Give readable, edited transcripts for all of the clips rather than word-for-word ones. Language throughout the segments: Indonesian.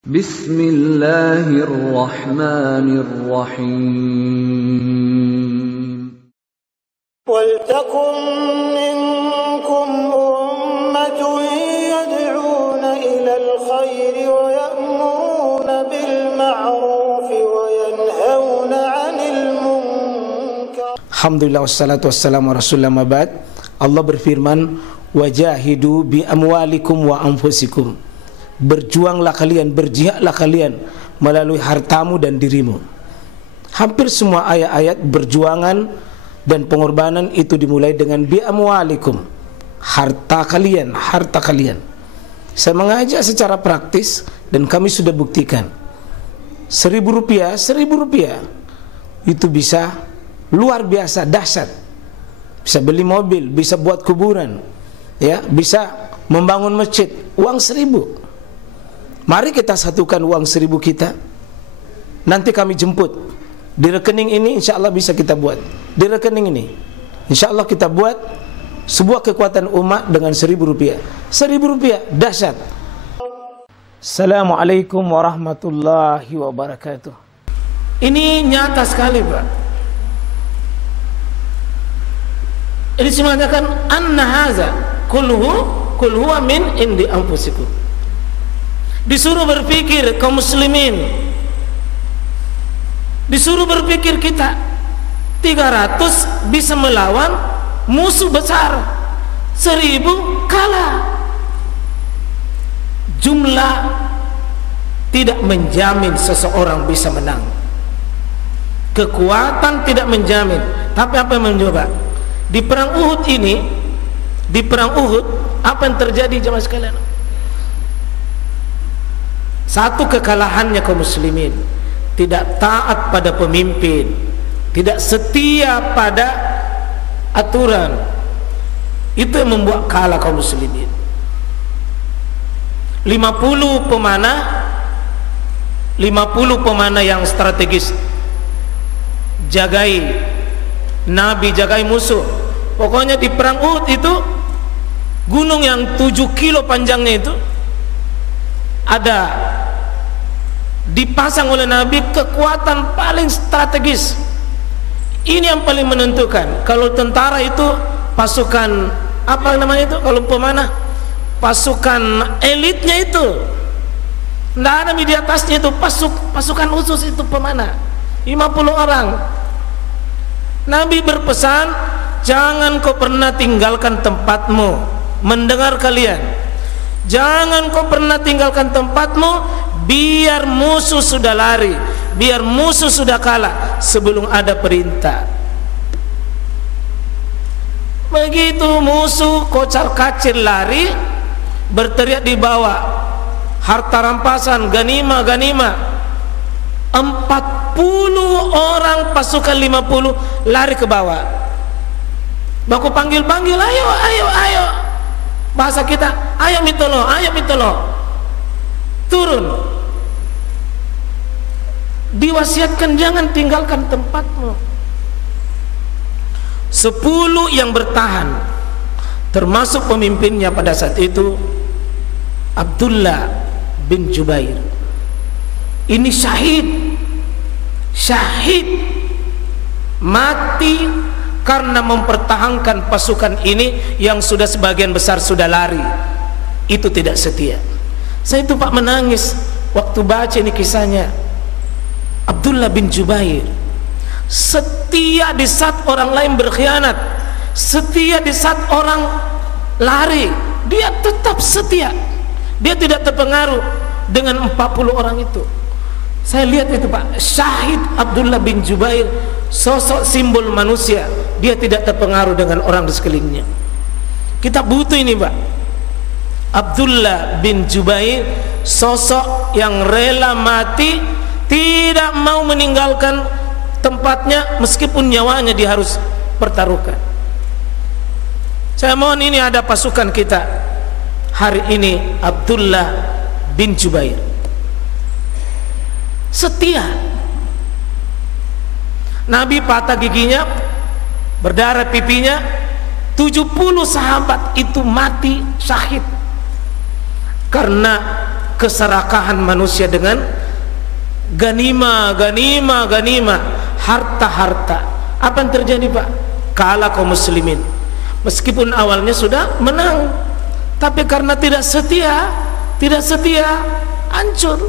Bismillahirrahmanirrahim. Waltakum minkum ummatun yad'una ilal khairi wa ya'muruna bil ma'rufi wa yanhauna 'anil munkar. Alhamdulillah wassalatu wassalamu ala rasulillah ma ba'd. Allah berfirman, wajahidu bi amwalikum wa anfusikum. Berjuanglah kalian, berjihadlah kalian melalui hartamu dan dirimu. Hampir semua ayat-ayat berjuangan dan pengorbanan itu dimulai dengan bi amwalikum, harta kalian, harta kalian. Saya mengajak secara praktis dan kami sudah buktikan. 1.000 rupiah itu bisa luar biasa dahsyat. Bisa beli mobil, bisa buat kuburan, ya, bisa membangun masjid. Uang 1.000. Mari kita satukan uang 1.000 kita. Nanti kami jemput di rekening ini, insya Allah bisa kita buat. Di rekening ini insya Allah kita buat sebuah kekuatan umat dengan 1.000 rupiah. 1.000 rupiah dahsyat. Assalamualaikum warahmatullahi wabarakatuh. Ini nyata sekali, Pak. Ini semacam anna haza kul huwa min indi anfusikum. Disuruh berpikir kaum muslimin, disuruh berpikir kita 300 bisa melawan musuh besar, 1.000 kalah. Jumlah tidak menjamin seseorang bisa menang, kekuatan tidak menjamin. Tapi apa yang mencoba di perang Uhud ini, di perang Uhud apa yang terjadi jemaah sekalian? Satu kekalahannya kaum muslimin, tidak taat pada pemimpin, tidak setia pada aturan. Itu yang membuat kalah kaum muslimin. 50 pemanah yang strategis, jagai Nabi, jagai musuh. Pokoknya di perang Uhud itu, gunung yang 7 kilo panjangnya itu ada dipasang oleh Nabi kekuatan paling strategis. Ini yang paling menentukan. Kalau tentara itu pasukan apa namanya itu, kalau pemanah pasukan elitnya itu, tidak ada di atasnya itu pasukan khusus itu pemanah 50 orang. Nabi berpesan, jangan kau pernah tinggalkan tempatmu. Mendengar kalian, jangan kau pernah tinggalkan tempatmu biar musuh sudah lari, biar musuh sudah kalah sebelum ada perintah. Begitu musuh kocar kacir lari, berteriak di bawah, harta rampasan, ganima, ganima. 40 orang pasukan 50 lari ke bawah. Baku panggil-panggil, ayo, ayo, ayo. Bahasa kita, ayo mitolo, ayo mitolo. Turun. Diwasiatkan jangan tinggalkan tempatmu. 10 yang bertahan, termasuk pemimpinnya pada saat itu Abdullah bin Jubair. Ini syahid mati karena mempertahankan pasukan ini yang sudah sebagian besar sudah lari. Itu tidak setia. Saya itu Pak menangis waktu baca ini kisahnya. Abdullah bin Jubair setia di saat orang lain berkhianat, setia di saat orang lari, dia tetap setia. Dia tidak terpengaruh dengan 40 orang itu. Saya lihat itu Pak, syahid Abdullah bin Jubair, sosok simbol manusia. Dia tidak terpengaruh dengan orang di sekelilingnya. Kita butuh ini Pak, Abdullah bin Jubair, sosok yang rela mati, tidak mau meninggalkan tempatnya meskipun nyawanya dia harus pertaruhkan. Saya mohon ini ada pasukan kita hari ini, Abdullah bin Jubair setia. Nabi patah giginya, berdarah pipinya, 70 sahabat itu mati syahid karena keserakahan manusia dengan ganima, harta. Apa yang terjadi, Pak? Kalah kaum muslimin. Meskipun awalnya sudah menang, tapi karena tidak setia, hancur.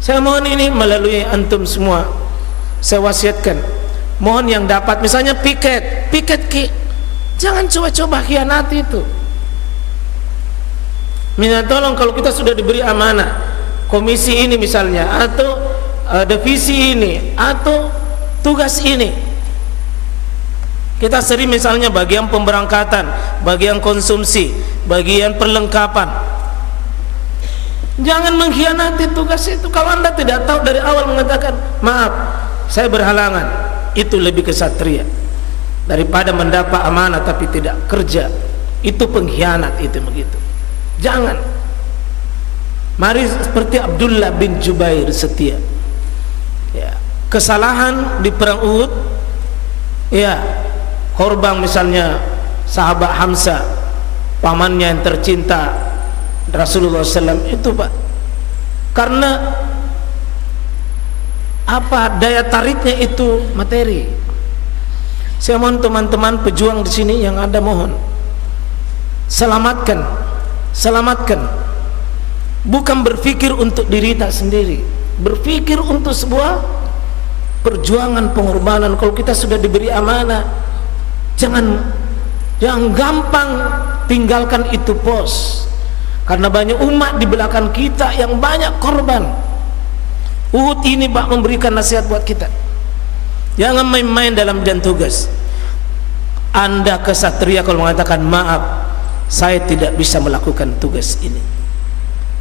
Saya mohon ini melalui antum semua, saya wasiatkan, mohon yang dapat, misalnya piket ki, jangan coba-coba khianati itu. Minta tolong kalau kita sudah diberi amanah, komisi ini misalnya, atau divisi ini, atau tugas ini, kita sering misalnya bagian pemberangkatan, bagian konsumsi, bagian perlengkapan, jangan mengkhianati tugas itu. Kalau Anda tidak tahu dari awal mengatakan maaf, saya berhalangan, itu lebih kesatria daripada mendapat amanah tapi tidak kerja. Itu pengkhianat, itu begitu. Jangan. Mari seperti Abdullah bin Jubair setia. Ya, kesalahan di perang Uhud, ya, korban misalnya sahabat Hamzah, pamannya yang tercinta Rasulullah SAW itu, Pak, karena apa, daya tariknya itu materi. Saya mohon teman-teman pejuang di sini yang ada, mohon selamatkan. Bukan berpikir untuk diri tak sendiri, berpikir untuk sebuah perjuangan, pengorbanan. Kalau kita sudah diberi amanah, jangan gampang tinggalkan itu pos, karena banyak umat di belakang kita yang banyak korban. Uhud ini, Pak, memberikan nasihat buat kita, jangan main-main dalam bidang tugas. Anda kesatria kalau mengatakan maaf, saya tidak bisa melakukan tugas ini,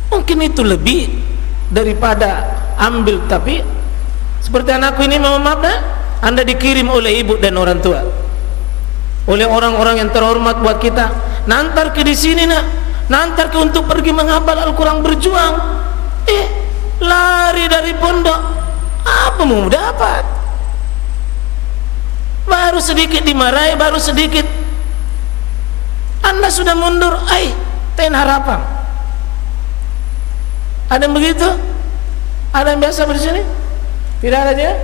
mungkin itu lebih daripada ambil. Tapi seperti anakku ini, mohon maaf dah, Anda dikirim oleh ibu dan orang tua, oleh orang-orang yang terhormat buat kita, nantar ke di sini nak, nantar ke untuk pergi menghafal Al-Quran, berjuang, lari dari pondok, apa mau dapat? Baru sedikit dimarahi, baru sedikit Anda sudah mundur, ten harapan. Ada yang begitu? Ada yang biasa di sini? Tidak ada aja?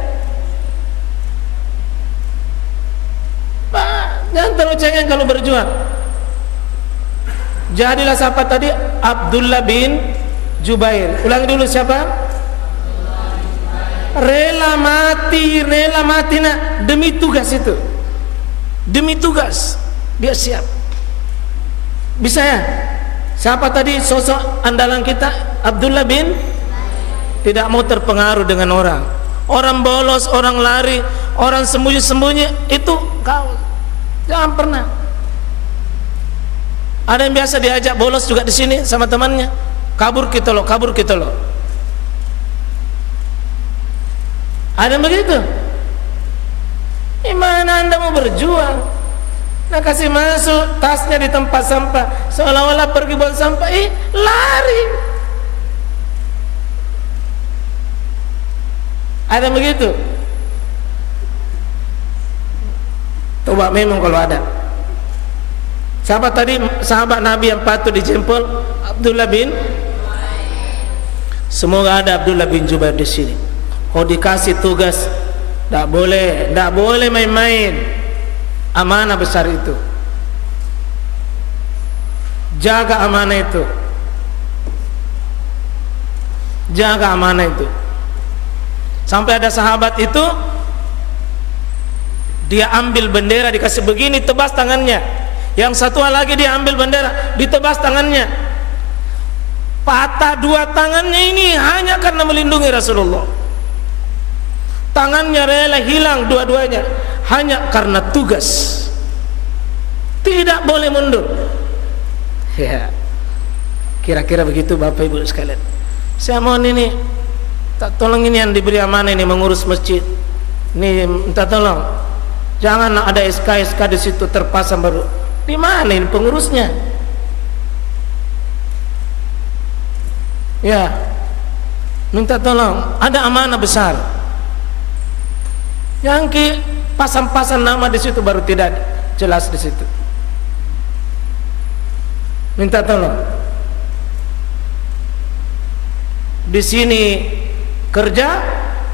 Pak, jangan terlalu cengeng kalau berjuang. Jadilah siapa tadi? Abdullah bin Jubair. Ulangi dulu, siapa? Rela mati nak, demi tugas itu. Demi tugas dia siap. Bisa ya? Siapa tadi sosok andalan kita? Abdullah bin, tidak mau terpengaruh dengan orang bolos, orang lari, orang sembunyi-sembunyi, itu kau jangan pernah. Ada yang biasa diajak bolos juga di sini sama temannya, kabur kita loh. Ada yang begitu? Gimana Anda mau berjuang? Nah, kasih masuk tasnya di tempat sampah, seolah-olah pergi buang sampah, lari. Ada begitu? Coba memang kalau ada. Siapa tadi sahabat Nabi yang patut dijempol? Abdullah bin. Semoga ada Abdullah bin Jubair di sini. Kalau dikasih tugas, tidak boleh main-main. Amanah besar itu, jaga amanah itu, sampai ada sahabat itu dia ambil bendera, dikasih begini, tebas tangannya. Yang satu lagi dia ambil bendera, ditebas tangannya, patah dua tangannya ini hanya karena melindungi Rasulullah. Tangannya rela hilang dua-duanya hanya karena tugas. Tidak boleh mundur. Ya, kira-kira begitu Bapak Ibu sekalian. Saya mohon ini, tak tolong ini yang diberi amanah ini mengurus masjid. Ini minta tolong, jangan ada SK di situ terpasang baru. Di mana ini pengurusnya? Ya, minta tolong, ada amanah besar. Yang pasang-pasang nama di situ baru tidak jelas di situ. Minta tolong. di sini kerja,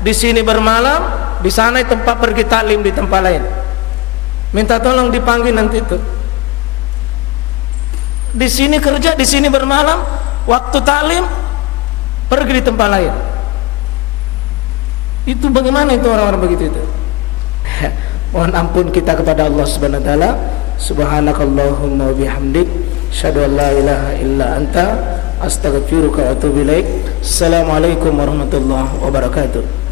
di sini bermalam, di sana tempat pergi taklim di tempat lain. Minta tolong dipanggil nanti itu. Di sini kerja, di sini bermalam, waktu taklim pergi di tempat lain. Itu bagaimana itu orang-orang begitu itu? Mohon ampun kita kepada Allah Subhanahu wa taala. Subhanakallahumma wa bihamdik, asyhadu an la ilaha illa anta, astaghfiruka wa atubu ilaik. Assalamualaikum warahmatullahi wabarakatuh.